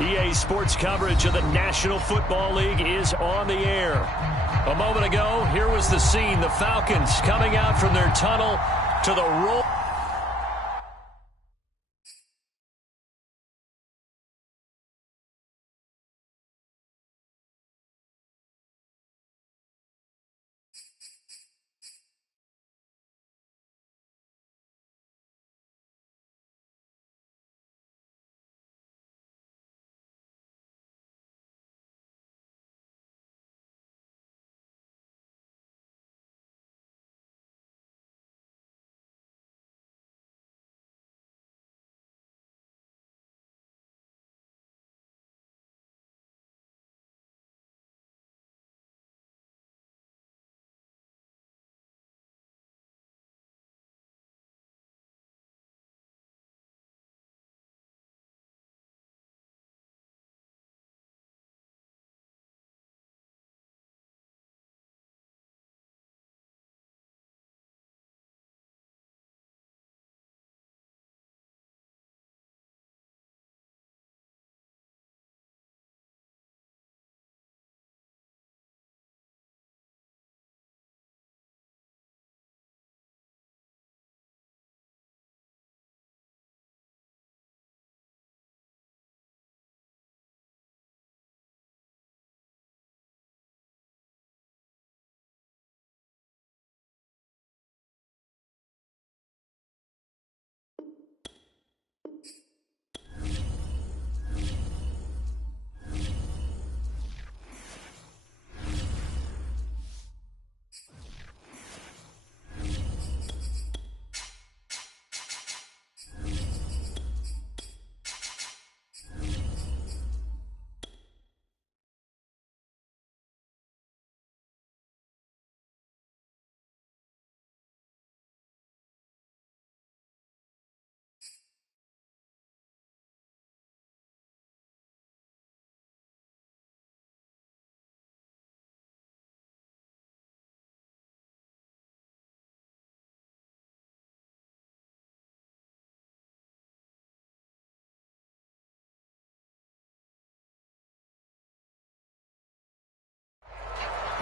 EA Sports coverage of the National Football League is on the air. A moment ago, here was the scene. The Falcons coming out from their tunnel to the roll.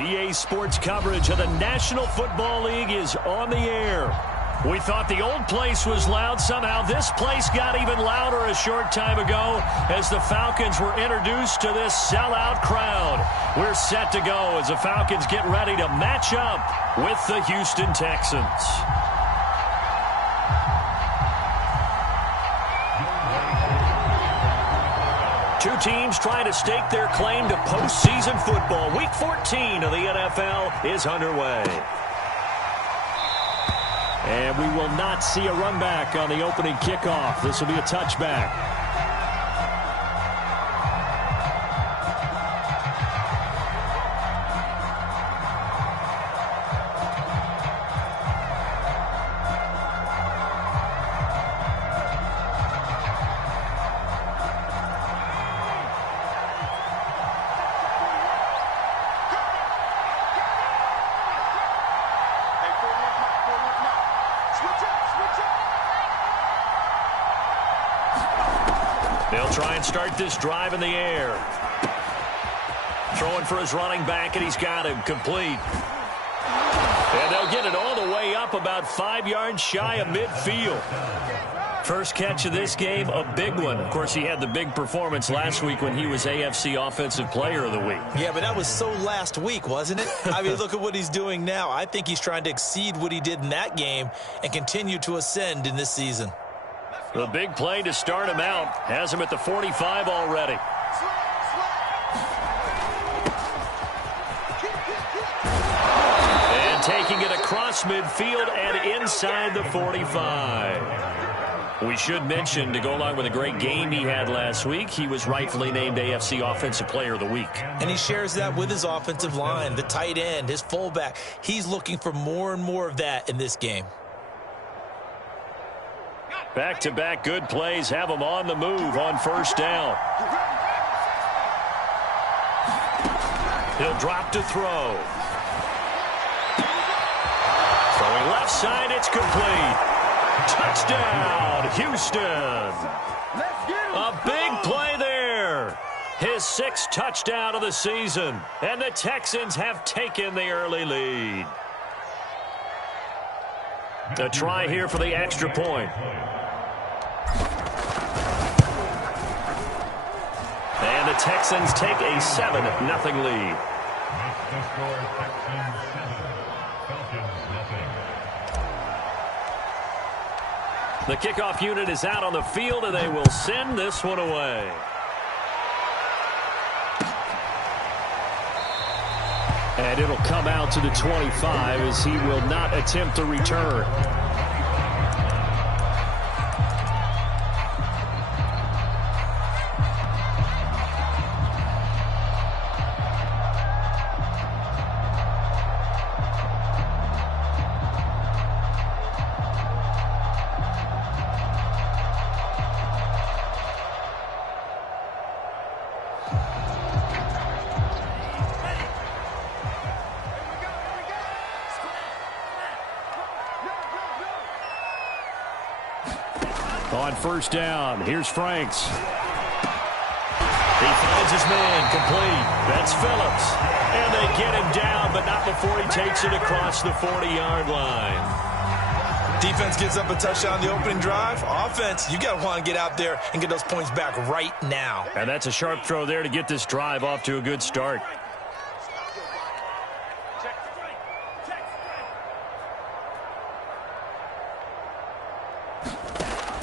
EA Sports coverage of the National Football League is on the air. We thought the old place was loud. Somehow this place got even louder a short time ago as the Falcons were introduced to this sellout crowd. We're set to go as the Falcons get ready to match up with the Houston Texans. Two teams trying to stake their claim to postseason football. Week 14 of the NFL is underway. And we will not see a run back on the opening kickoff. This will be a touchback. They'll try and start this drive in the air. Throwing for his running back, and he's got him complete. And they'll get it all the way up about 5 yards shy of midfield. First catch of this game, a big one. Of course, he had the big performance last week when he was AFC Offensive Player of the Week. Yeah, but that was so last week, wasn't it? I mean, look at what he's doing now. I think he's trying to exceed what he did in that game and continue to ascend in this season. The big play to start him out. Has him at the 45 already. And taking it across midfield and inside the 45. We should mention, to go along with a great game he had last week, he was rightfully named AFC Offensive Player of the Week. And he shares that with his offensive line, the tight end, his fullback. He's looking for more and more of that in this game. Back-to-back good plays have him on the move on first down. He'll drop to throw. Throwing left side, it's complete. Touchdown, Houston. A big play there. His 6th touchdown of the season. And the Texans have taken the early lead. A try here for the extra point. And the Texans take a 7-0 lead. The kickoff unit is out on the field, and they will send this one away. And it'll come out to the 25 as he will not attempt to return. On first down, here's Franks. He finds his man, complete. That's Phillips. And they get him down, but not before he takes it across the 40-yard line. Defense gives up a touchdown on the opening drive. Offense, you got to want to get out there and get those points back right now. And that's a sharp throw there to get this drive off to a good start.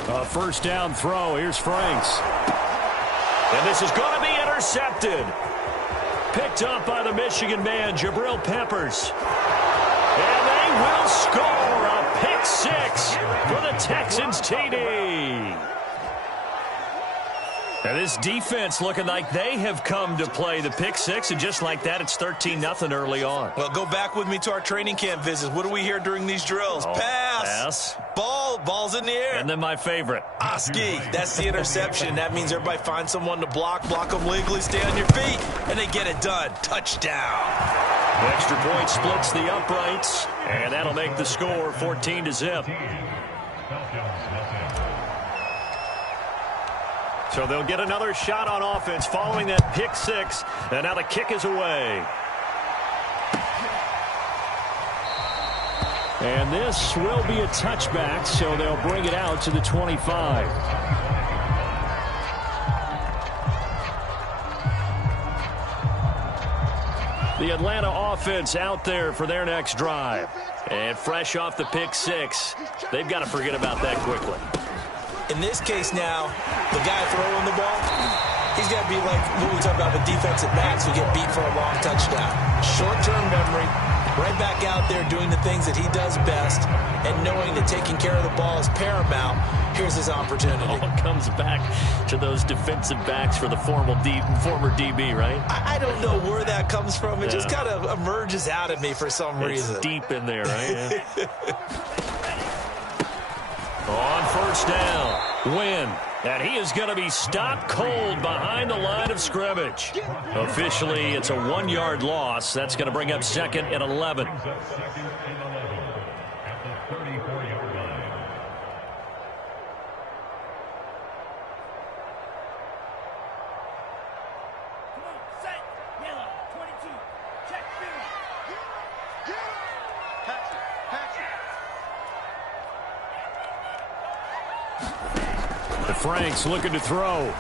A first down throw. Here's Franks. And this is going to be intercepted. Picked up by the Michigan man, Jabril Peppers. And they will score a pick 6 for the Texans TD. And this defense looking like they have come to play the pick 6, and just like that, it's 13-0 early on. Well, go back with me to our training camp visits. What do we hear during these drills? Pass. Ball's in the air. And then my favorite. Oski. That's the interception. That means everybody finds someone to block them legally, stay on your feet, and they get it done. Touchdown. The extra point splits the uprights, and that'll make the score 14-0. So they'll get another shot on offense following that pick 6, and now the kick is away. And this will be a touchback, so they'll bring it out to the 25. The Atlanta offense out there for their next drive. And fresh off the pick 6, they've got to forget about that quickly. In this case now, the guy throwing the ball, he's got to be like what we talk about with defensive backs who get beat for a long touchdown. Short-term memory, right back out there doing the things that he does best, and knowing that taking care of the ball is paramount. Here's his opportunity. It all comes back to those defensive backs for the former DB, right? I don't know where that comes from. It just kind of emerges out of me for some reason. It's deep in there, right? Yeah. On first down, Wynn. And he is going to be stopped cold behind the line of scrimmage. Officially, it's a 1-yard loss. That's going to bring up 2nd and 11. Franks looking to throw.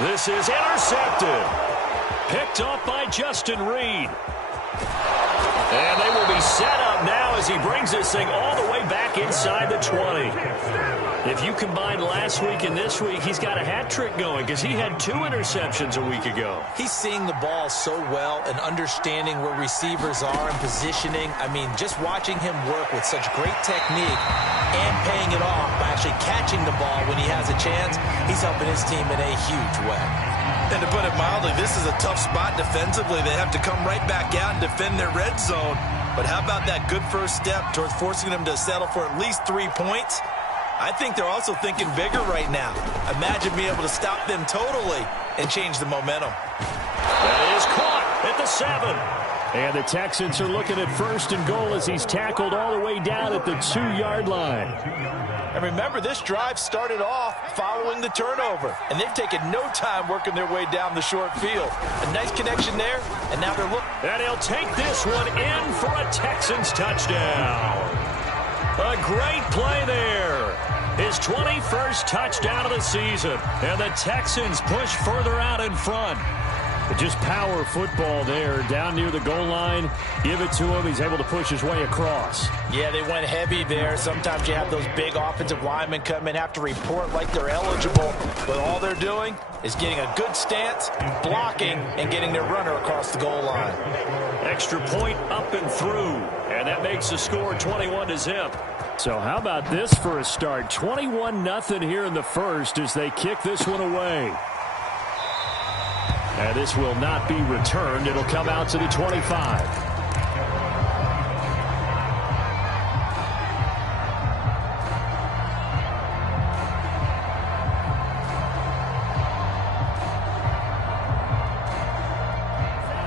This is intercepted. Picked up by Justin Reed. And they will be set up now as he brings this thing all the way back inside the 20. If you combine last week and this week, he's got a hat trick going because he had 2 interceptions a week ago. He's seeing the ball so well and understanding where receivers are and positioning. I mean, just watching him work with such great technique and paying it off by actually catching the ball when he has a chance, he's helping his team in a huge way. And to put it mildly, this is a tough spot defensively. They have to come right back out and defend their red zone. But how about that good first step towards forcing them to settle for at least 3 points? I think they're also thinking bigger right now. Imagine being able to stop them totally and change the momentum. That is caught at the 7. And the Texans are looking at 1st and goal as he's tackled all the way down at the 2-yard line. And remember, this drive started off following the turnover, and they've taken no time working their way down the short field. A nice connection there, and now they're looking. And he'll take this one in for a Texans touchdown. A great play there. His 21st touchdown of the season, and the Texans push further out in front. Just power football there, down near the goal line. Give it to him. He's able to push his way across. Yeah, they went heavy there. Sometimes you have those big offensive linemen come in, have to report like they're eligible. But all they're doing is getting a good stance, blocking, and getting their runner across the goal line. Extra point up and through. And that makes the score 21-0. So how about this for a start? 21-0 here in the first as they kick this one away. And this will not be returned. It'll come out to the 25.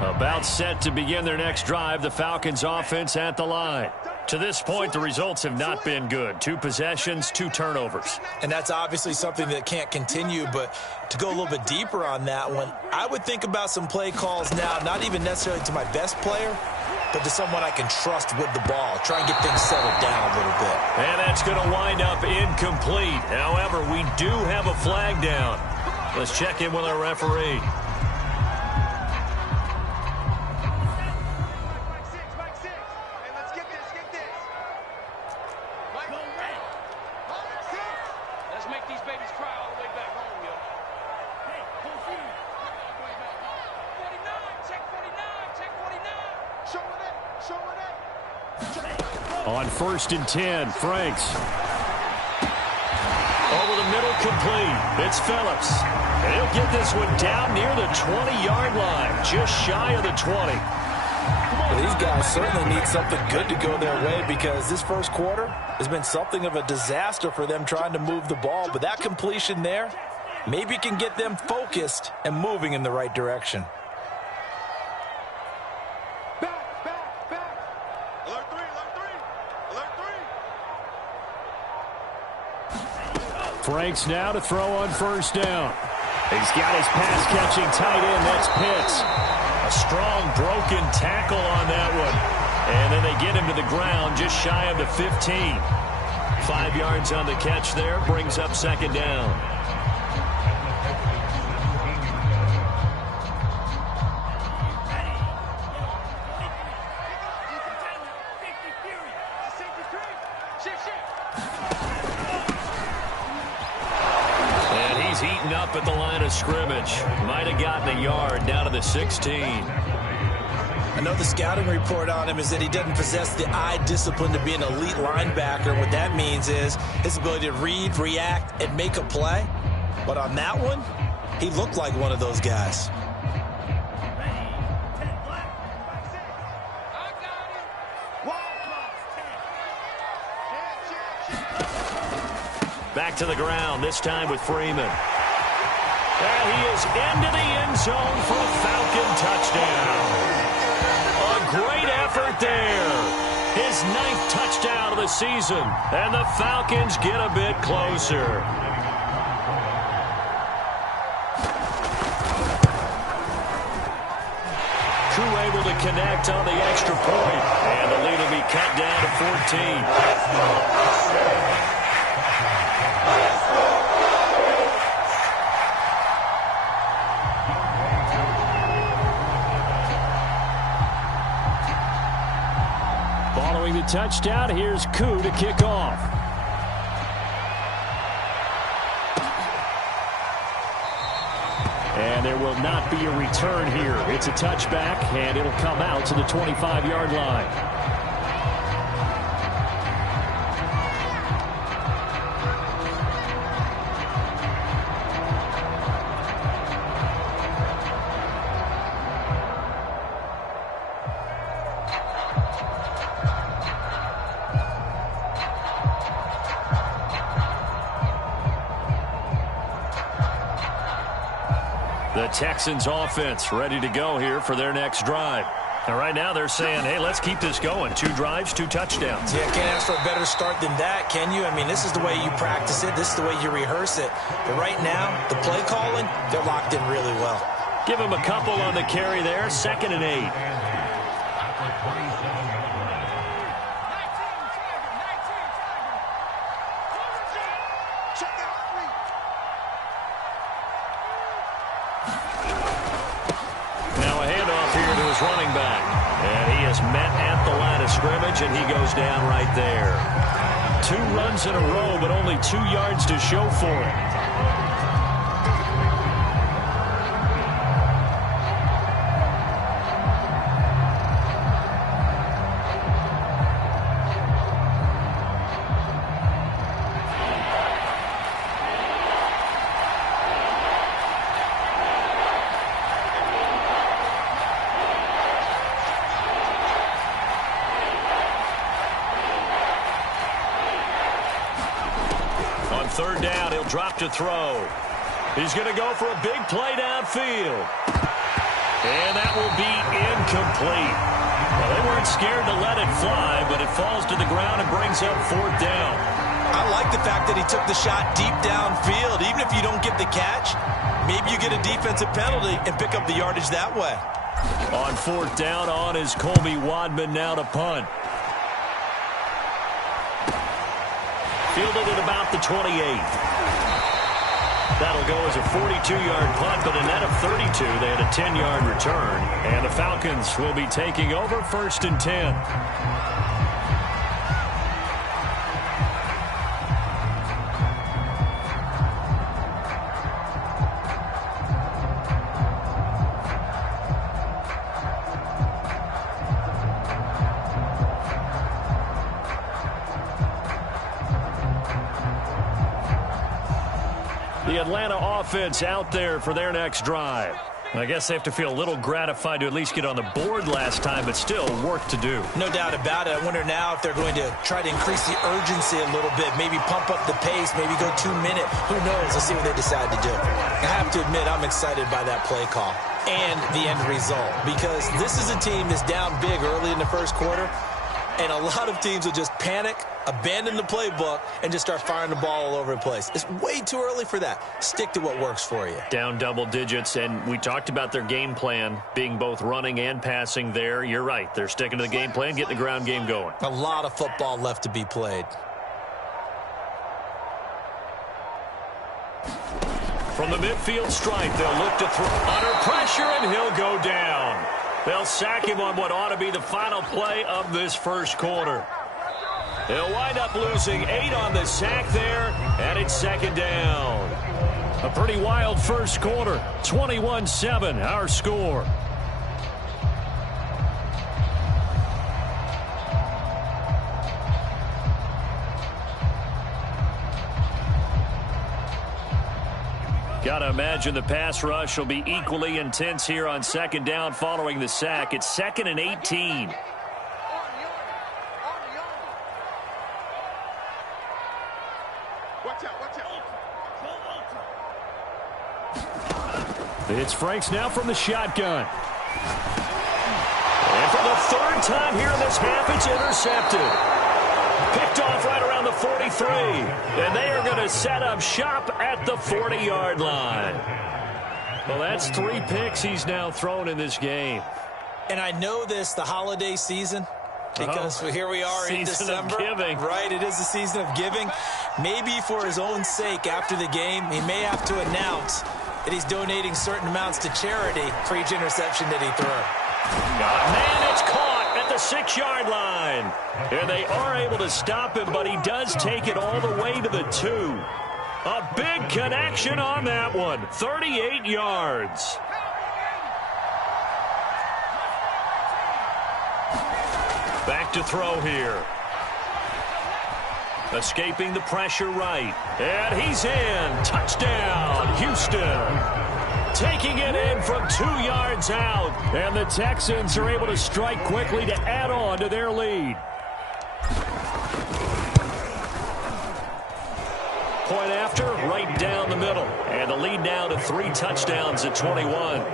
About set to begin their next drive, the Falcons offense at the line. To this point, the results have not been good. 2 possessions, 2 turnovers. And that's obviously something that can't continue, but to go a little bit deeper on that one, I would think about some play calls now, not even necessarily to my best player, but to someone I can trust with the ball. Try and get things settled down a little bit. And that's going to wind up incomplete. However, we do have a flag down. Let's check in with our referee. On 1st and 10, Franks. Over the middle, complete. It's Phillips. And he'll get this one down near the 20-yard line, just shy of the 20. Well, these guys certainly need something good to go their way because this first quarter has been something of a disaster for them trying to move the ball. But that completion there maybe can get them focused and moving in the right direction. Franks now to throw on 1st down. He's got his pass-catching tight end. That's Pitts. A strong broken tackle on that one. And then they get him to the ground just shy of the 15. 5 yards on the catch there. Brings up 2nd down. Heating up at the line of scrimmage. Might have gotten a yard down to the 16. I know the scouting report on him is that he doesn't possess the eye discipline to be an elite linebacker. What that means is his ability to read, react, and make a play. But on that one, he looked like one of those guys. Back to the ground, this time with Freeman. And he is into the end zone for a Falcon touchdown. A great effort there. His 9th touchdown of the season. And the Falcons get a bit closer. Crew able to connect on the extra point. And the lead will be cut down to 14. Following the touchdown, here's Koo to kick off. And there will not be a return here. It's a touchback, and it'll come out to the 25-yard line. The Texans offense ready to go here for their next drive. And right now they're saying, hey, let's keep this going. 2 drives, 2 touchdowns. Yeah, can't ask for a better start than that, can you? I mean, this is the way you practice it. This is the way you rehearse it. But right now, the play calling, they're locked in really well. Give him a couple on the carry there. 2nd and 8. Running back, and he is met at the line of scrimmage, and he goes down right there. 2 runs in a row, but only 2 yards to show for it. Third down, he'll drop to throw. He's going to go for a big play downfield. And that will be incomplete. Well, they weren't scared to let it fly, but it falls to the ground and brings up 4th down. I like the fact that he took the shot deep downfield. Even if you don't get the catch, maybe you get a defensive penalty and pick up the yardage that way. On 4th down, on is Colby Wadman now to punt. Fielded at about the 28. That'll go as a 42-yard punt, but a net of 32. They had a 10-yard return. And the Falcons will be taking over 1st and 10. The Atlanta offense out there for their next drive. I guess they have to feel a little gratified to at least get on the board last time, but still work to do. No doubt about it. I wonder now if they're going to try to increase the urgency a little bit, maybe pump up the pace, maybe go 2 minute. Who knows? Let's see what they decide to do. I have to admit, I'm excited by that play call and the end result, because this is a team that's down big early in the first quarter, and a lot of teams will just panic, abandon the playbook, and just start firing the ball all over the place. It's way too early for that. Stick to what works for you. Down double digits, and we talked about their game plan being both running and passing there. You're right. They're sticking to the game plan, getting the ground game going. A lot of football left to be played. From the midfield stripe, they'll look to throw under pressure, and he'll go down. They'll sack him on what ought to be the final play of this first quarter. They'll wind up losing 8 on the sack there, and it's 2nd down. A pretty wild first quarter. 21-7, our score. Got to imagine the pass rush will be equally intense here on 2nd down following the sack. It's 2nd and 18. It's Franks now from the shotgun. And for the 3rd time here in this half, it's intercepted. Picked off right around the 43. And they are going to set up shop at the 40-yard line. Well, that's 3 picks he's now thrown in this game. And I know this, the holiday season, because here we are in December. Season of giving. Right, it is the season of giving. Maybe for his own sake after the game, he may have to announce that he's donating certain amounts to charity for each interception that he threw. Man, it's caught at the 6-yard line. And they are able to stop him, but he does take it all the way to the 2. A big connection on that one. 38 yards. Back to throw here. Escaping the pressure right. And he's in. Touchdown, Houston. Taking it in from 2 yards out. And the Texans are able to strike quickly to add on to their lead. Point after, right down the middle. And the lead now to 3 touchdowns at 21.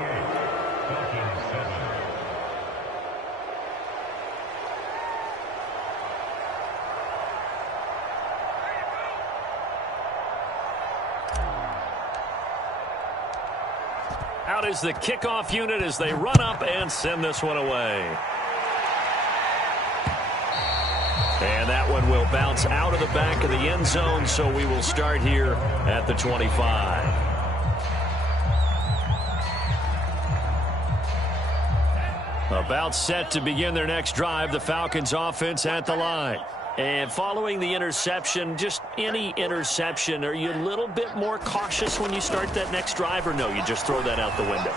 Out is the kickoff unit as they run up and send this one away. And that one will bounce out of the back of the end zone, so we will start here at the 25. About set to begin their next drive, the Falcons offense at the line. And following the interception, just any interception, are you a little bit more cautious when you start that next drive, or no, you just throw that out the window?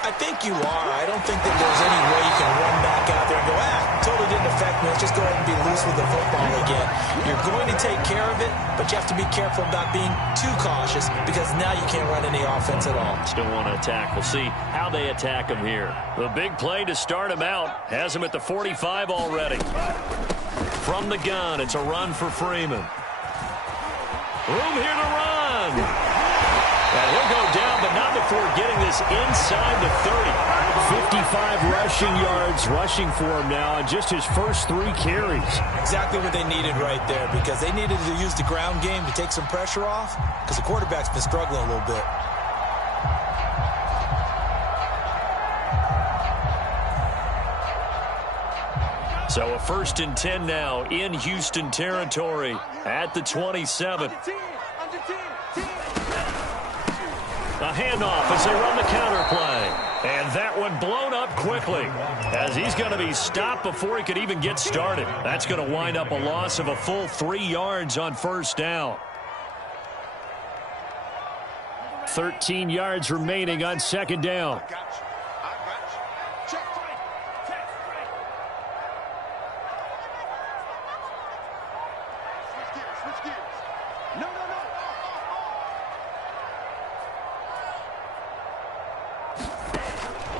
I think you are. I don't think that there's any way you can run back out there and go, totally didn't affect me. Let's just go ahead and be loose with the football again. You're going to take care of it, but you have to be careful about being too cautious because now you can't run any offense at all. Still want to attack. We'll see how they attack him here. The big play to start him out has him at the 45 already. From the gun, it's a run for Freeman. Room here to run. And he'll go down, but not before getting this inside the 30. 55 rushing yards rushing for him now on just his first 3 carries. Exactly what they needed right there, because they needed to use the ground game to take some pressure off, because the quarterback's been struggling a little bit. So a 1st and 10 now in Houston territory at the 27. A handoff as they run the counter play. And that one blown up quickly as he's going to be stopped before he could even get started. That's going to wind up a loss of a full 3 yards on 1st down. 13 yards remaining on 2nd down.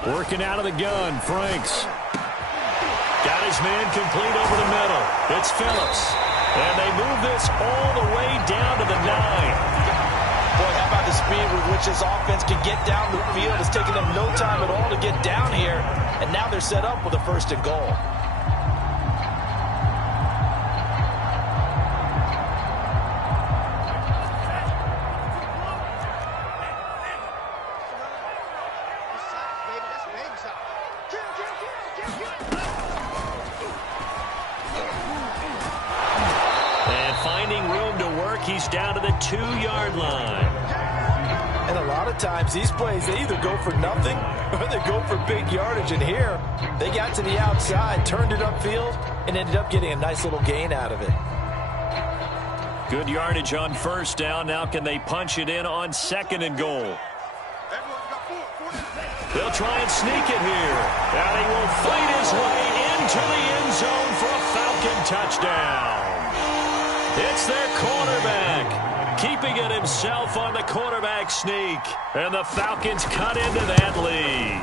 Working out of the gun, Franks. Got his man complete over the middle. It's Phillips. And they move this all the way down to the 9. Boy, how about the speed with which this offense can get down the field? It's taken them no time at all to get down here. And now they're set up with a 1st and goal. He's down to the 2-yard line. And a lot of times these plays, they either go for nothing or they go for big yardage. And here, they got to the outside, turned it upfield, and ended up getting a nice little gain out of it. Good yardage on 1st down. Now can they punch it in on 2nd and goal? They'll try and sneak it here. And he will fight his way into the end zone for a Falcon touchdown. It's their quarterback, keeping it himself on the quarterback sneak. And the Falcons cut into that lead.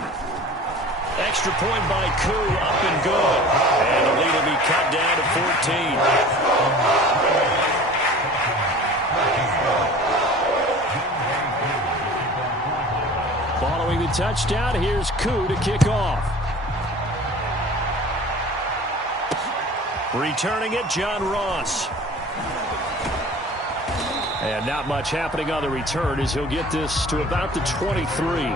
Extra point by Koo, up and good. And the lead will be cut down to 14. Following the touchdown, here's Koo to kick off. Returning it, John Ross. And not much happening on the return as he'll get this to about the 23.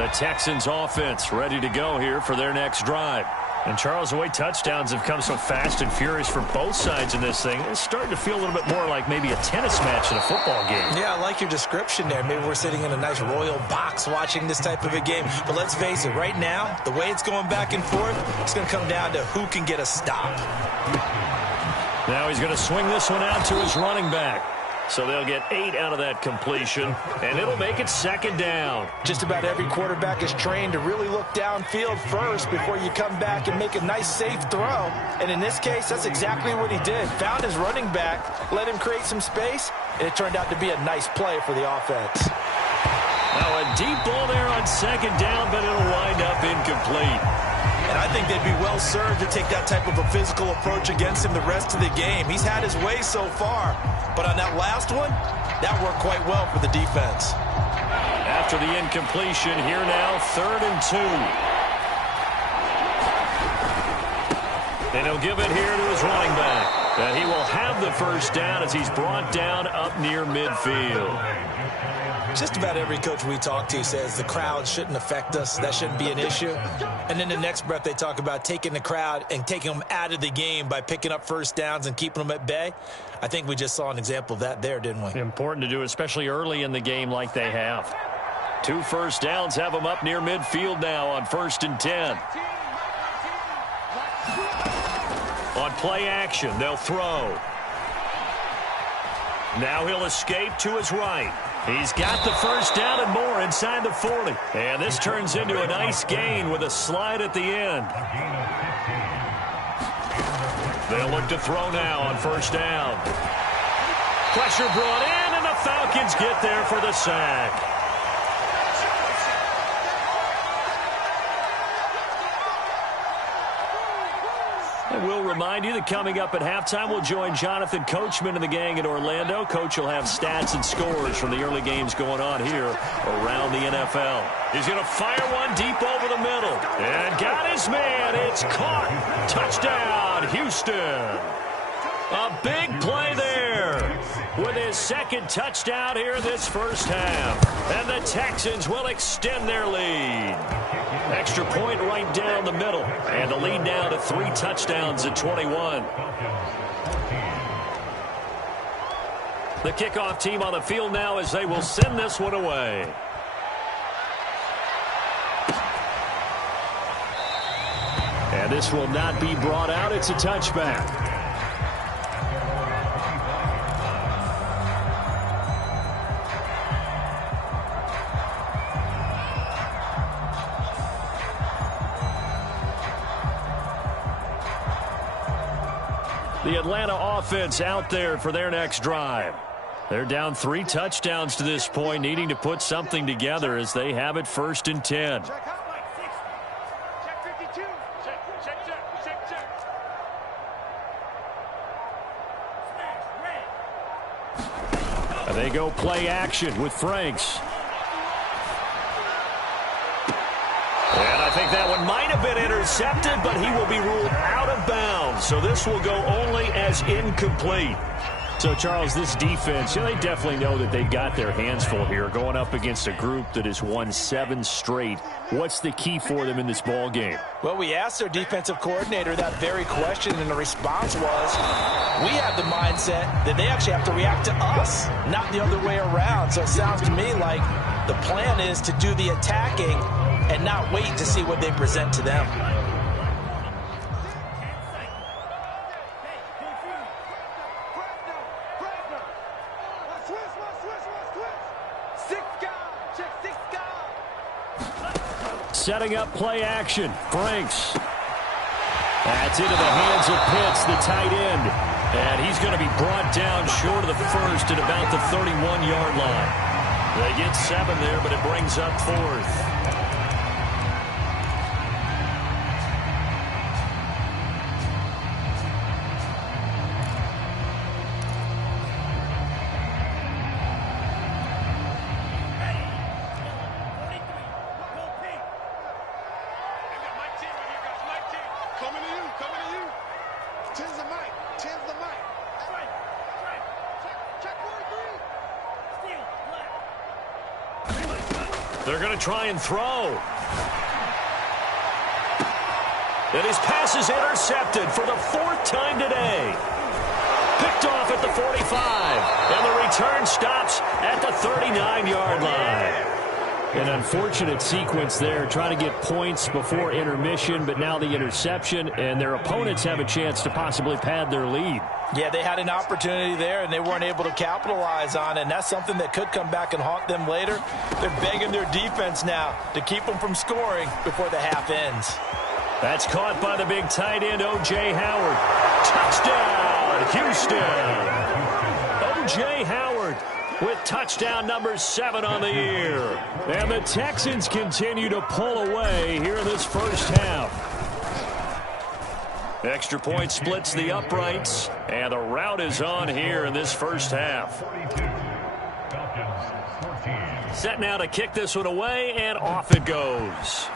The Texans offense ready to go here for their next drive. And Charles, the way touchdowns have come so fast and furious for both sides in this thing, it's starting to feel a little bit more like maybe a tennis match in a football game. Yeah, I like your description there. Maybe we're sitting in a nice royal box watching this type of a game. But let's face it, right now, the way it's going back and forth, it's going to come down to who can get a stop. Now he's going to swing this one out to his running back. So they'll get 8 out of that completion, and it'll make it 2nd down. Just about every quarterback is trained to really look downfield first before you come back and make a nice, safe throw. And in this case, that's exactly what he did. Found his running back, let him create some space, and it turned out to be a nice play for the offense. Now a deep ball there on 2nd down, but it'll wind up incomplete. And I think they'd be well served to take that type of a physical approach against him the rest of the game. He's had his way so far, but on that last one, that worked quite well for the defense. After the incompletion, here now, 3rd and 2. And he'll give it here to his running back. And he will have the first down as he's brought down up near midfield. Just about every coach we talk to says the crowd shouldn't affect us. That shouldn't be an issue. And then the next breath they talk about taking the crowd and taking them out of the game by picking up first downs and keeping them at bay. I think we just saw an example of that there, didn't we? Important to do, especially early in the game like they have. 2 first downs have them up near midfield now on 1st and 10. On play action, they'll throw. Now he'll escape to his right. He's got the first down and more inside the 40. And this turns into a nice gain with a slide at the end. They'll look to throw now on 1st down. Pressure brought in, and the Falcons get there for the sack. And we'll remind you that coming up at halftime, we'll join Jonathan Coachman and the gang in Orlando. Coach will have stats and scores from the early games going on here around the NFL. He's going to fire one deep over the middle. And got his man. It's caught. Touchdown, Houston. A big play there with his 2nd touchdown here this first half. And the Texans will extend their lead. Extra point right down the middle. And the lead now to 3 touchdowns at 21. The kickoff team on the field now as they will send this one away. And this will not be brought out. It's a touchback. The Atlanta offense out there for their next drive. They're down 3 touchdowns to this point, needing to put something together as they have it 1st and 10. And they go play action with Franks. And I think that one might have been intercepted, but he will be ruled out of bounds. So this will go only as incomplete. So, Charles, this defense, they definitely know that they've got their hands full here going up against a group that has won 7 straight. What's the key for them in this ball game? Well, we asked their defensive coordinator that very question, and the response was, we have the mindset that they actually have to react to us, not the other way around. So it sounds to me like the plan is to do the attacking and not wait to see what they present to them. Setting up play action. Franks. That's into the hands of Pitts, the tight end. And he's going to be brought down short of the first at about the 31-yard line. They get 7 there, but it brings up 4th. They're going to try and throw. And his pass is intercepted for the 4th time today. Picked off at the 45. And the return stops at the 39-yard line. An unfortunate sequence there, trying to get points before intermission, but now the interception, and their opponents have a chance to possibly pad their lead. Yeah, they had an opportunity there, and they weren't able to capitalize on it, and that's something that could come back and haunt them later. They're begging their defense now to keep them from scoring before the half ends. That's caught by the big tight end, O.J. Howard. Touchdown, Houston. O.J. Howard with touchdown number 7 on the year. And the Texans continue to pull away here in this first half. Extra point splits the uprights, and the route is on here in this first half. Set now to kick this one away, and off it goes.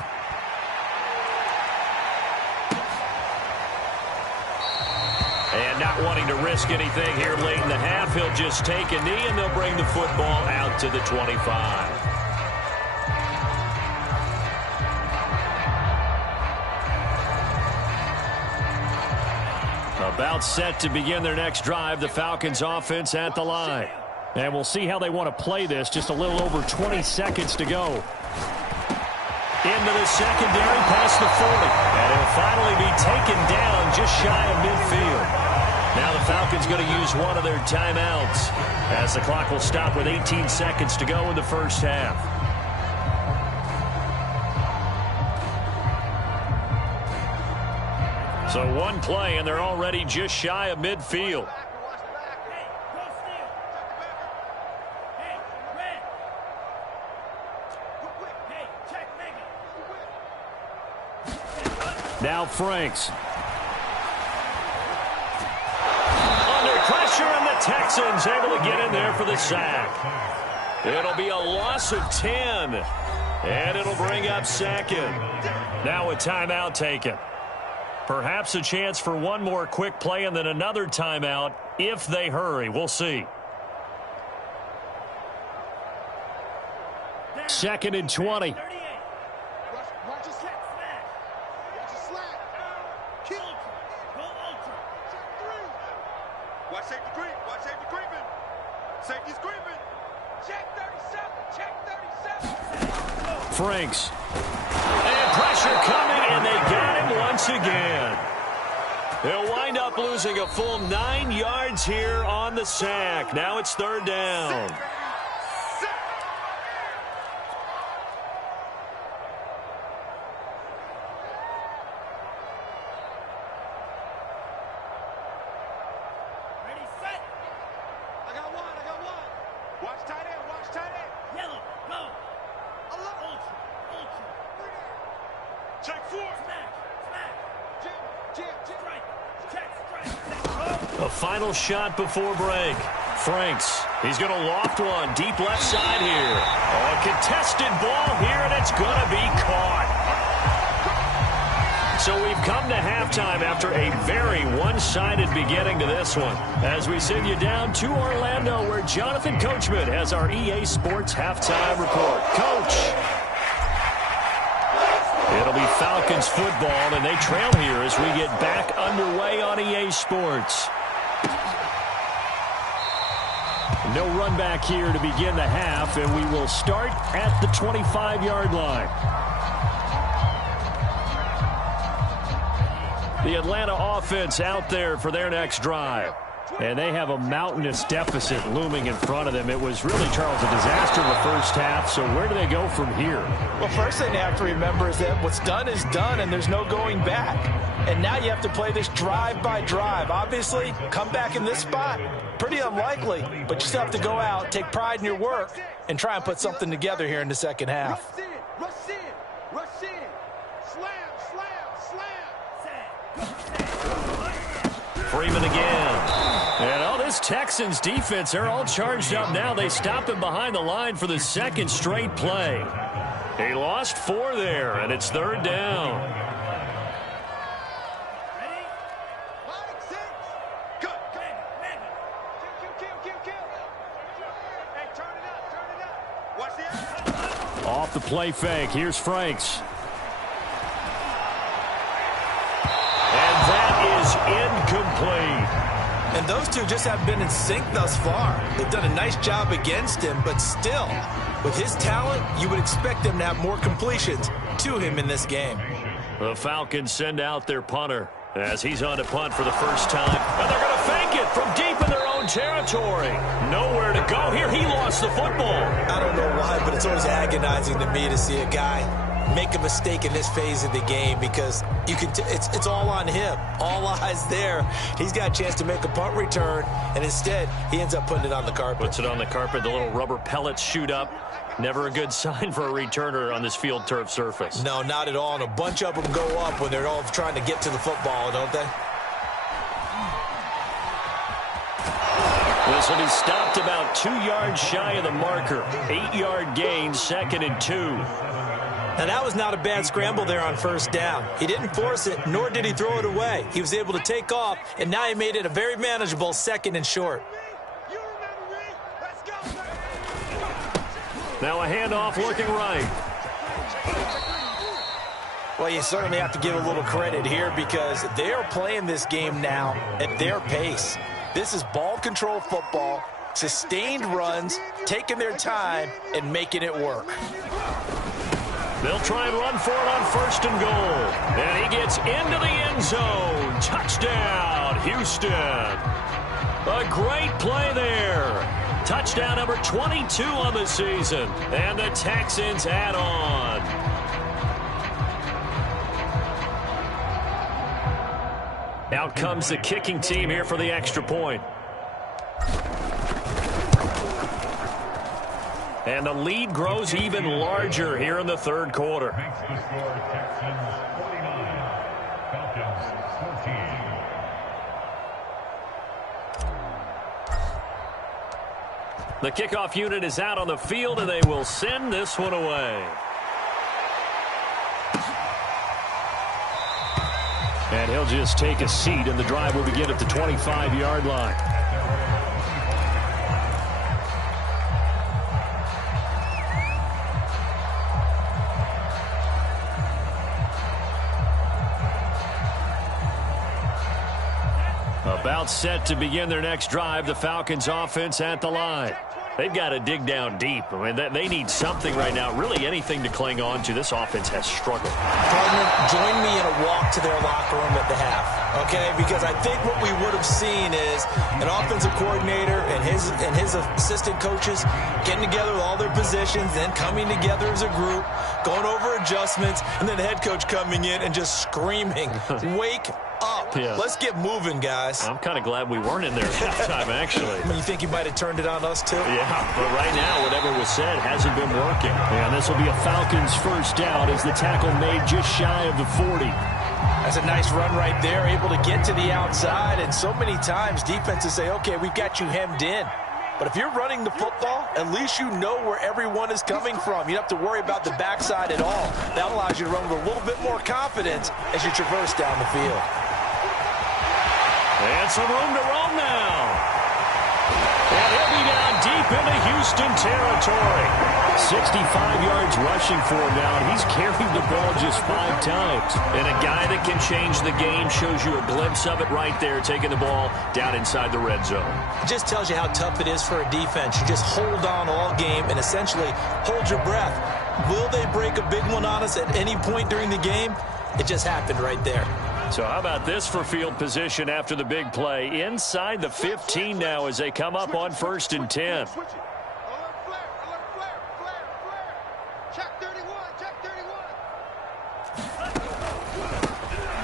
And not wanting to risk anything here late in the half, he'll just take a knee, and they'll bring the football out to the 25. About set to begin their next drive, the Falcons offense at the line. And we'll see how they want to play this. Just a little over 20 seconds to go. Into the secondary, past the 40. And it'll finally be taken down just shy of midfield. Now the Falcons going to use one of their timeouts as the clock will stop with 18 seconds to go in the first half. So one play, and they're already just shy of midfield. Now Franks. Under pressure, and the Texans able to get in there for the sack. It'll be a loss of 10, and it'll bring up second. Now a timeout taken. Perhaps a chance for one more quick play and then another timeout if they hurry. We'll see. 2nd and 20. Franks. And pressure coming, and they got him once again. They'll wind up losing a full 9 yards here on the sack. Now it's 3rd down. A final shot before break. Franks. He's going to loft one deep left side here. Oh, a contested ball here, and it's going to be caught. So we've come to halftime after a very one-sided beginning to this one. As we send you down to Orlando, where Jonathan Coachman has our EA Sports halftime report. Coach. It'll be Falcons football, and they trail here as we get back underway on EA Sports. No run back here to begin the half, and we will start at the 25-yard line. The Atlanta offense out there for their next drive. And they have a mountainous deficit looming in front of them. It was really, Charles, a disaster in the first half. So where do they go from here? Well, first thing they have to remember is that what's done is done, and there's no going back. And now you have to play this drive by drive. Obviously, come back in this spot, pretty unlikely. But you still have to go out, take pride in your work, and try and put something together here in the second half. Rush in, rush in, rush in. Slam, slam, slam. Freeman again. And all this Texans defense, they're all charged up now. They stop him behind the line for the second straight play. He lost 4 there, and it's 3rd down. Ready? 5, 6. Good. Kill. Hey, turn it up. Watch the outside. Off the play fake. Here's Franks. And that is incomplete. And those two just have been in sync thus far. They've done a nice job against him, but still, with his talent, you would expect them to have more completions to him in this game. The Falcons send out their punter as he's on to punt for the first time. And they're going to fake it from deep in their own territory. Nowhere to go here. He lost the football. I don't know why, but it's always agonizing to me to see a guy make a mistake in this phase of the game, because you can it's all on him. All eyes there. He's got a chance to make a punt return, and instead he ends up putting it on the carpet. Puts it on the carpet. The little rubber pellets shoot up. Never a good sign for a returner on this field turf surface. No, not at all. And a bunch of them go up when they're all trying to get to the football, don't they? This will be stopped about 2 yards shy of the marker. 8-yard gain, 2nd and 2. Now, that was not a bad scramble there on first down. He didn't force it, nor did he throw it away. He was able to take off, and now he made it a very manageable 2nd and short. Now a handoff looking right. Well, you certainly have to give a little credit here because they are playing this game now at their pace. This is ball control football, sustained runs, taking their time, and making it work. They'll try and run for it on 1st and goal. And he gets into the end zone. Touchdown, Houston. A great play there. Touchdown number 22 on the season. And the Texans add on. Out comes the kicking team here for the extra point. And the lead grows even larger here in the 3rd quarter. The kickoff unit is out on the field, and they will send this one away. And he'll just take a seat, and the drive will begin at the 25-yard line. About set to begin their next drive, the Falcons offense at the line. They've got to dig down deep. I mean, they need something right now, really anything to cling on to. This offense has struggled. Partner, join me in a walk to their locker room at the half, okay? Because I think what we would have seen is an offensive coordinator and his assistant coaches getting together with all their positions, then coming together as a group, going over adjustments, and then the head coach coming in and just screaming, wake up. Yeah. Let's get moving, guys. I'm kind of glad we weren't in there at that time, actually. I mean, you think you might have turned it on us, too? Yeah, but right now, whatever was said hasn't been working. And this will be a Falcons first down as the tackle made just shy of the 40. That's a nice run right there, able to get to the outside. And so many times defenses say, okay, we've got you hemmed in. But if you're running the football, at least you know where everyone is coming from. You don't have to worry about the backside at all. That allows you to run with a little bit more confidence as you traverse down the field. And some room to roam now. And he'll be down deep into Houston territory. 65 yards rushing for him now, and he's carried the ball just 5 times. And a guy that can change the game shows you a glimpse of it right there, taking the ball down inside the red zone. It just tells you how tough it is for a defense. You just hold on all game and essentially hold your breath. Will they break a big one on us at any point during the game? It just happened right there. So how about this for field position after the big play? Inside the 15 now as they come up on 1st and 10.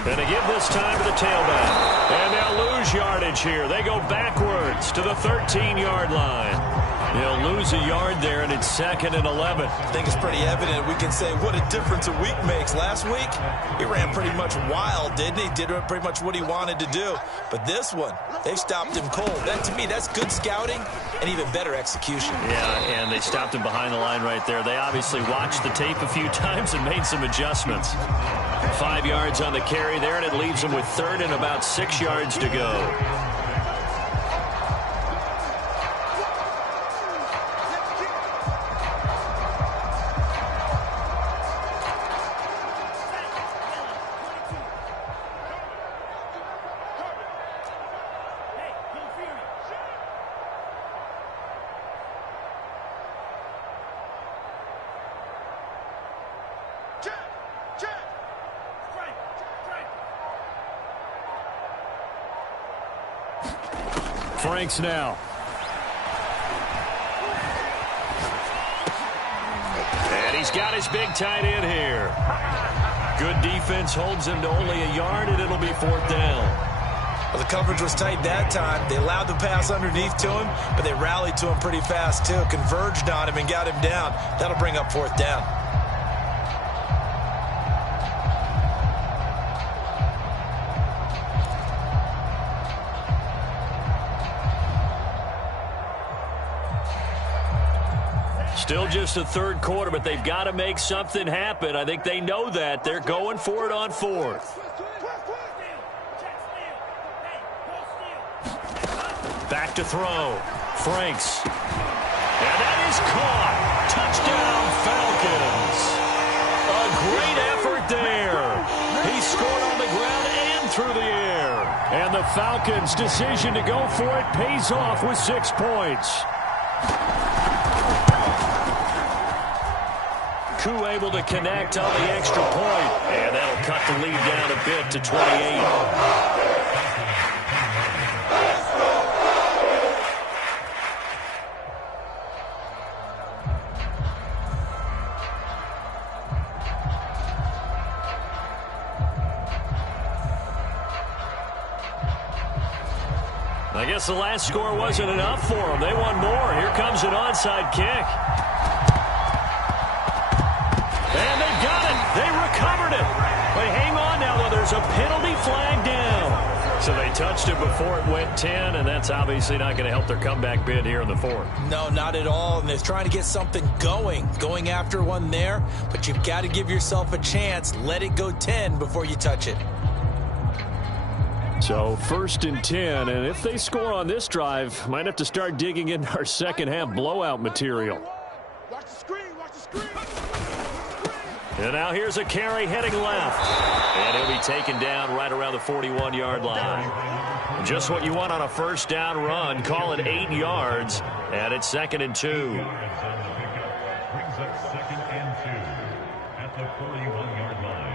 And they give this time to the tailback. And they'll lose yardage here. They go backwards to the 13-yard line. They'll lose a yard there, and it's 2nd and 11. I think it's pretty evident. We can say what a difference a week makes. Last week, he ran pretty much wild, didn't he? Did pretty much what he wanted to do. But this one, they stopped him cold. That, to me, that's good scouting and even better execution. Yeah, and they stopped him behind the line right there. They obviously watched the tape a few times and made some adjustments. 5 yards on the carry there, and it leaves them with 3rd and about 6 yards to go. Franks now. And he's got his big tight end here. Good defense holds him to only a yard, and it'll be 4th down. Well, the coverage was tight that time. They allowed the pass underneath to him, but they rallied to him pretty fast, too. Converged on him and got him down. That'll bring up 4th down. Still just the third quarter, but they've got to make something happen. I think they know that. They're going for it on fourth. Back to throw. Franks. And that is caught. Touchdown, Falcons. A great effort there. He scored on the ground and through the air. And the Falcons' decision to go for it pays off with 6 points. Koo able to connect on the extra point. And that'll cut the lead down a bit to 28. I guess the last score wasn't enough for them. They want more. Here comes an onside kick. And they got it. They recovered it. But hang on now, though. There's a penalty flag down. So they touched it before it went 10, and that's obviously not going to help their comeback bid here in the fourth. No, not at all. And they're trying to get something going after one there. But you've got to give yourself a chance. Let it go 10 before you touch it. So 1st and 10, and if they score on this drive, might have to start digging into our second half blowout material. Watch the screen, watch the screen. And now here's a carry heading left. And he'll be taken down right around the 41-yard line. Just what you want on a first down run. Call it 8 yards, and it's 2nd and 2. Brings up 2nd and 2 at the 41-yard line.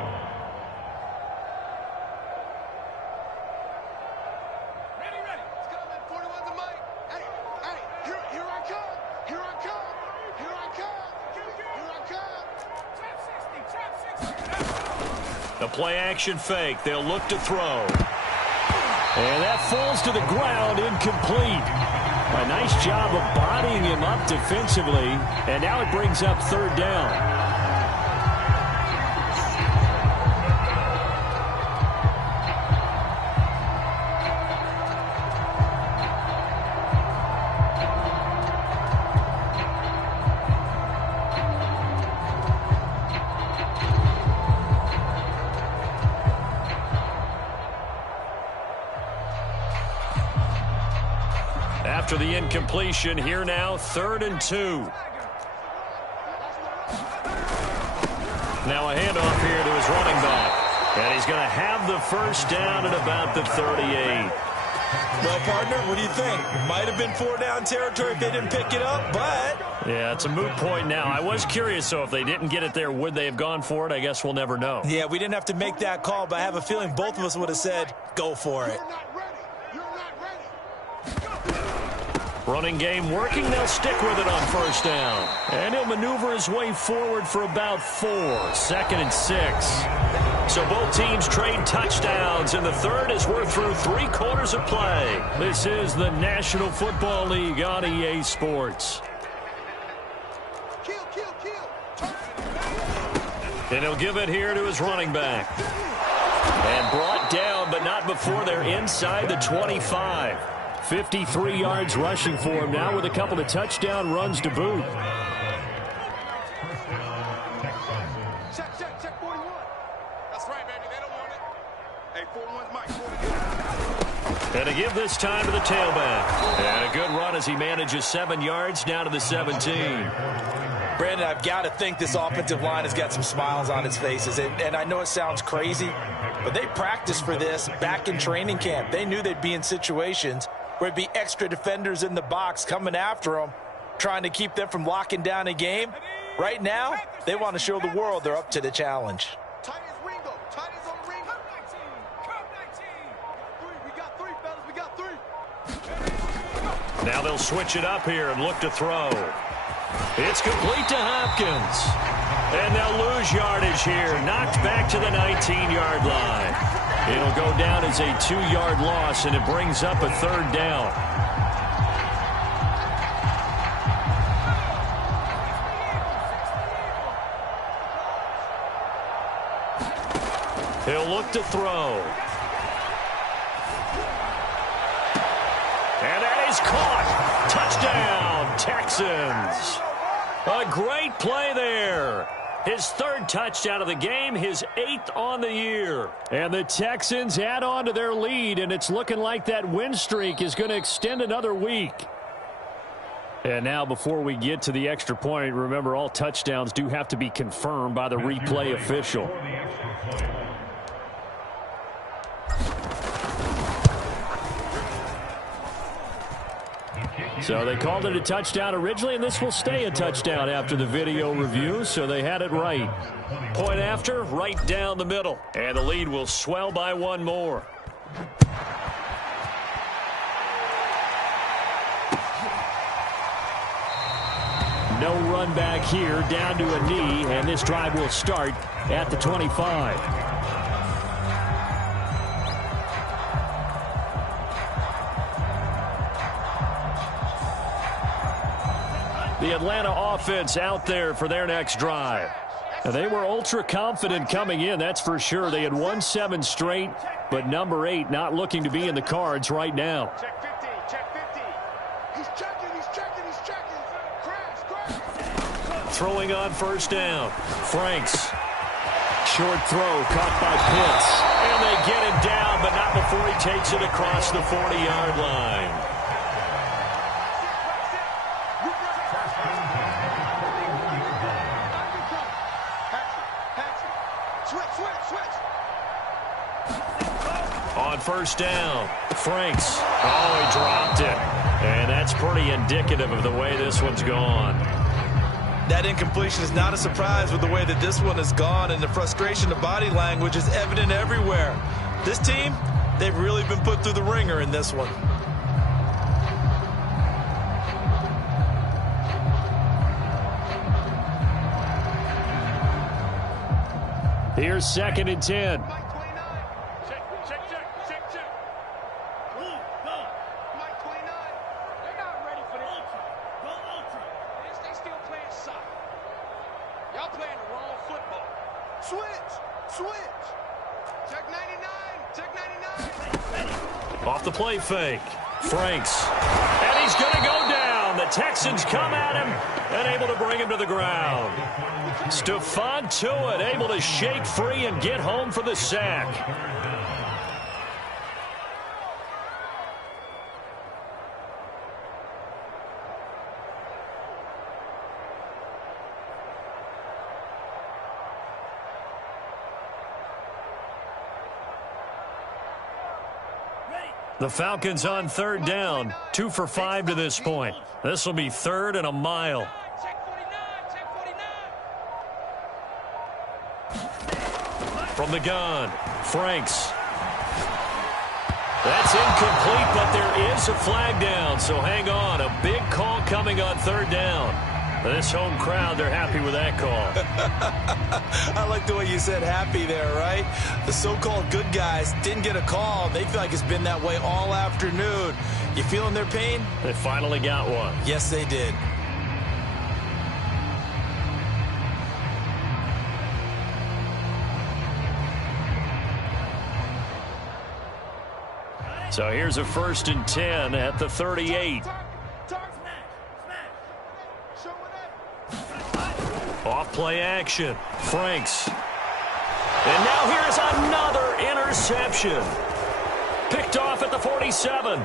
The play-action fake. They'll look to throw. And that falls to the ground, incomplete. A nice job of bodying him up defensively. And now it brings up 3rd down. After the incompletion, here now, 3rd and 2. Now a handoff here to his running back. And he's going to have the first down at about the 38. Well, partner, what do you think? Might have been 4-down territory if they didn't pick it up, but... Yeah, it's a moot point now. I was curious, so if they didn't get it there, would they have gone for it? I guess we'll never know. Yeah, we didn't have to make that call, but I have a feeling both of us would have said, go for it. Running game working. They'll stick with it on first down. And he'll maneuver his way forward for about 4. 2nd and 6. So both teams trade touchdowns, and the third as we're through 3 quarters of play. This is the National Football League on EA Sports. And he'll give it here to his running back. And brought down, but not before they're inside the 25. 53 yards rushing for him now with a couple of touchdown runs to boot. Check 41. That's right, baby. They don't want it. Hey, 41's Mike. And to give this time to the tailback. And a good run as he manages 7 yards down to the 17. Brandon, I've got to think this offensive line has got some smiles on its faces. And I know it sounds crazy, but they practiced for this back in training camp. They knew they'd be in situations where there'd be extra defenders in the box coming after them, trying to keep them from locking down a game. Right now, they want to show the world they're up to the challenge. Tight as Ringo. Tight as on Ringo. Come 19. We got 3, fellas. We got 3. Now they'll switch it up here and look to throw. It's complete to Hopkins. And they'll lose yardage here. Knocked back to the 19-yard line. It'll go down as a 2-yard loss, and it brings up a 3rd down. He'll look to throw. And that is caught. Touchdown, Texans. A great play there. His third touchdown of the game, his 8th on the year. And the Texans add on to their lead, and it's looking like that win streak is going to extend another week. And now before we get to the extra point, remember all touchdowns do have to be confirmed by the replay official. So they called it a touchdown originally, and this will stay a touchdown after the video review, so they had it right. Point after, right down the middle. And the lead will swell by one more. No run back here, down to a knee, and this drive will start at the 25. The Atlanta offense out there for their next drive. Now, they were ultra confident coming in, that's for sure. They had won 7 straight, but number 8 not looking to be in the cards right now. Check 50, check 50. He's checking, he's checking, he's checking. Crash. Throwing on first down. Franks. Short throw caught by Pitts. And they get him down, but not before he takes it across the 40-yard line. On first down, Franks. Oh, he dropped it. And that's pretty indicative of the way this one's gone. That incompletion is not a surprise with the way that this one has gone, and the frustration, the body language is evident everywhere. This team, they've really been put through the ringer in this one. Here's 2nd and 10. Off the play fake. Franks. And he's going to go down. The Texans come at him and able to bring him to the ground. Stephon Tuitt able to shake free and get home for the sack. The Falcons on 3rd down, 2 for 5 to this point. This will be 3rd and a mile. From the gun, Franks. That's incomplete, but there is a flag down, so hang on. A big call coming on 3rd down. This home crowd, they're happy with that call. I like the way you said happy there, right? The so-called good guys didn't get a call. They feel like it's been that way all afternoon. You feeling their pain? They finally got one. Yes, they did. So here's a 1st and 10 at the 38. Off play action. Franks. And now here's another interception. Picked off at the 47.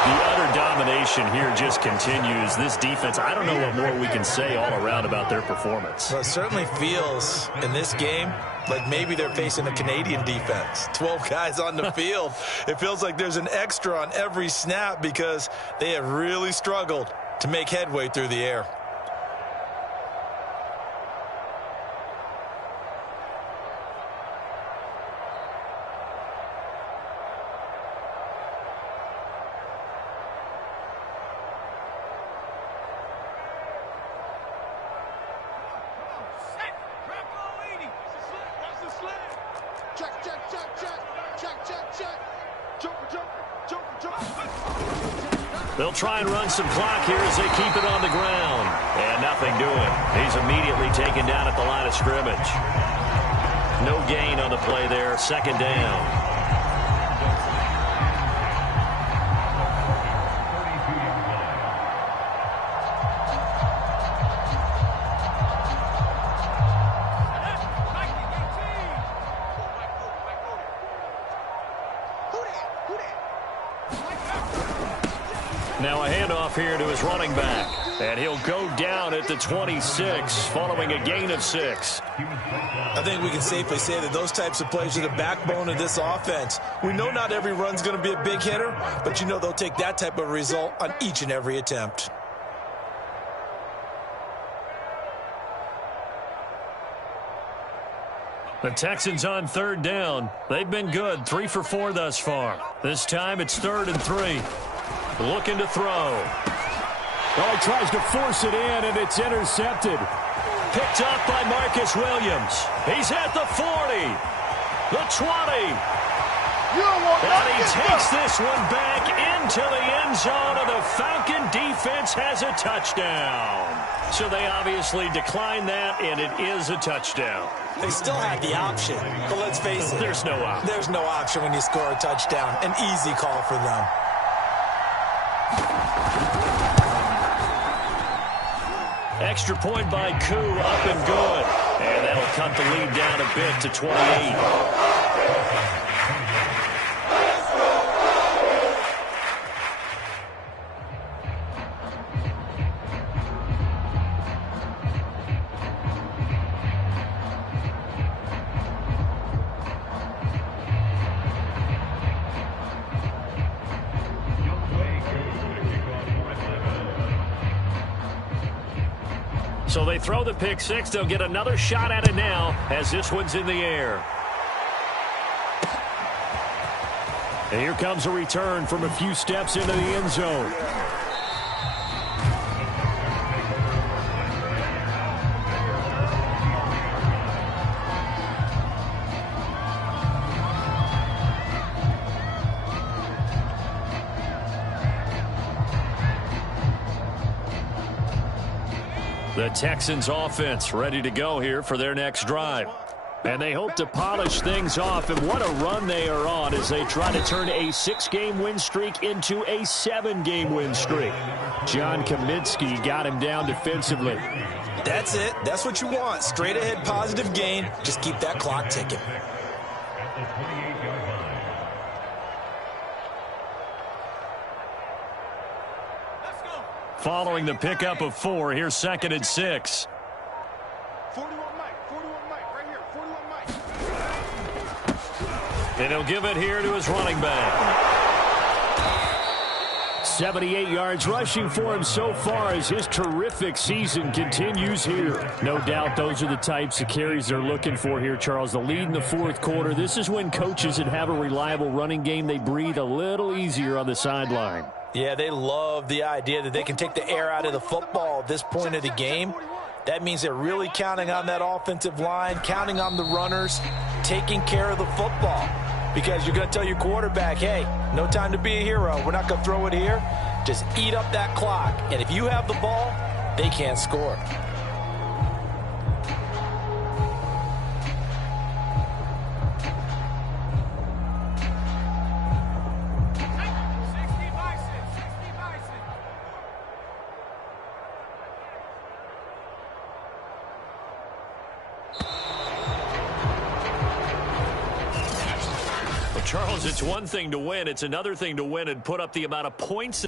The utter domination here just continues. This defense, I don't know what more we can say all around about their performance. Well, it certainly feels in this game like maybe they're facing a Canadian defense. 12 guys on the field. It feels like there's an extra on every snap because they have really struggled to make headway through the air. They'll try and run some clock here as they keep it on the ground. And nothing doing. He's immediately taken down at the line of scrimmage. No gain on the play there. 2nd down. Now a handoff here to his running back. And he'll go down at the 26 following a gain of 6. I think we can safely say that those types of plays are the backbone of this offense. We know not every run's going to be a big hitter, but you know they'll take that type of result on each and every attempt. The Texans on 3rd down. They've been good, 3 for 4 thus far. This time it's 3rd and 3. Looking to throw. Oh, he tries to force it in, and it's intercepted. Picked up by Marcus Williams. He's at the 40, the 20. And he takes this one back into the end zone, and the Falcon defense has a touchdown. So they obviously declined that, and it is a touchdown. They still have the option, but let's face it. There's no option. There's no option when you score a touchdown. An easy call for them. Extra point by Koo, up and good. And that'll cut the lead down a bit to 28. So they throw the pick 6. They'll get another shot at it now as this one's in the air. And here comes a return from a few steps into the end zone. The Texans offense ready to go here for their next drive. And they hope to polish things off. And what a run they are on as they try to turn a 6-game win streak into a 7-game win streak. John Kaminsky got him down defensively. That's it. That's what you want. Straight ahead positive gain. Just keep that clock ticking. At the 28-yard line. Following the pickup of 4, here's 2nd and 6. 41 Mike, right here, 41 Mike. And he'll give it here to his running back. 78 yards rushing for him so far as his terrific season continues here. No doubt those are the types of carries they're looking for here, Charles. The lead in the 4th quarter. This is when coaches that have a reliable running game, they breathe a little easier on the sideline. Yeah, they love the idea that they can take the air out of the football at this point of the game. That means they're really counting on that offensive line, counting on the runners, taking care of the football. Because you're going to tell your quarterback, hey, no time to be a hero. We're not going to throw it here. Just eat up that clock. And if you have the ball, they can't score. Charles, it's one thing to win. It's another thing to win and put up the amount of points.